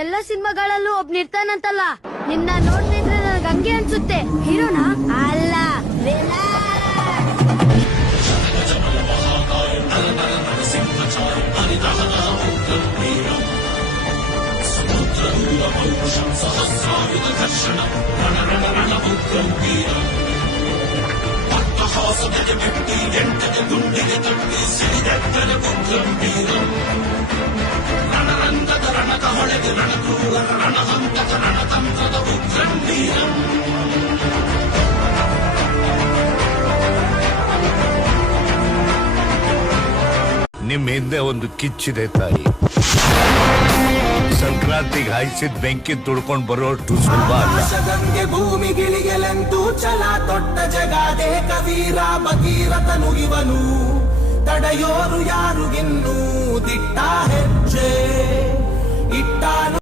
ಎಲ್ಲ ಸಿನಿಮಾಗಳಲ್ಲೂ ಒಬ್ನಿರ್ತಾನಂತಲ್ಲ, ನಿನ್ನ ನೋಡ್ತಿದ್ರೆ ನನಗೆ ಹಂಗೆ ಅನ್ಸುತ್ತೆ. ಹೀರೋನಾ? ಅಲ್ಲ, ನಿಮ್ ಹಿಂದೆ ಒಂದು ಕಿಚ್ಚಿದೆ ತಾಯಿ. ಸಂಕ್ರಾಂತಿಗೆ ಹಾಯಿಸಿದ ಬೆಂಕಿ ತುಡ್ಕೊಂಡ್ ಬರೋಷ್ಟು ಸುಲಭ ಅಲ್ಲ. ಭೂಮಿಗಿಳಿಗೆಲೆಂದು ಛಲ ತೊಟ್ಟ ಜಗಾದೆ ಕವೀರ ಭಗೀರಥನು ಇವನು. ತಡೆಯೋರು ಯಾರು ಇನ್ನೂ ದಿಟ್ಟ ಹೆಜ್ಜೆ ಇಟ್ಟಾನು.